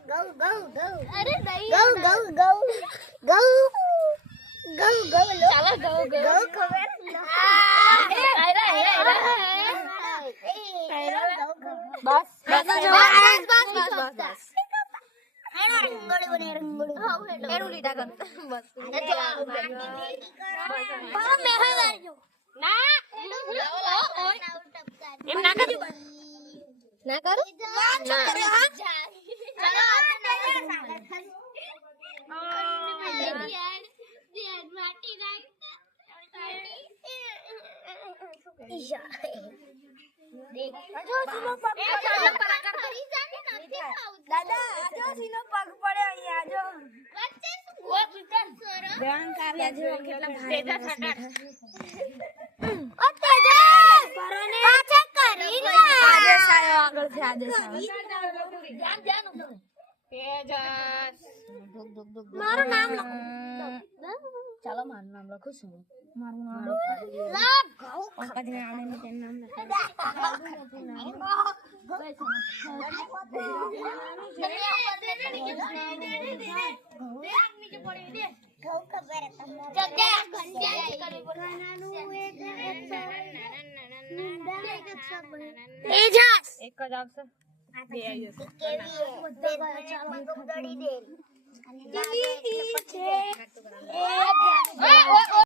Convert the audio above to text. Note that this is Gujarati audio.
अरे नहीं चलो बस रंगोली लीटा कर बस એમ ના કરું ના કરું ના દાદા આજો સીનો પગ પડે અહીંયા આજો વચ્ચે ધ્યાન કાલે જો કેટલા ભારે ઓ તેજસ પરને પાછા કરી લે આદેશ આયો આગળ થી આદેશ ધ્યાન તેજસ મારું નામ લખો ચાલો મારું નામ લખું છું મારું નામ લખો પછી આને તેનું નામ લખો એક જ આવશે બે આવી જશે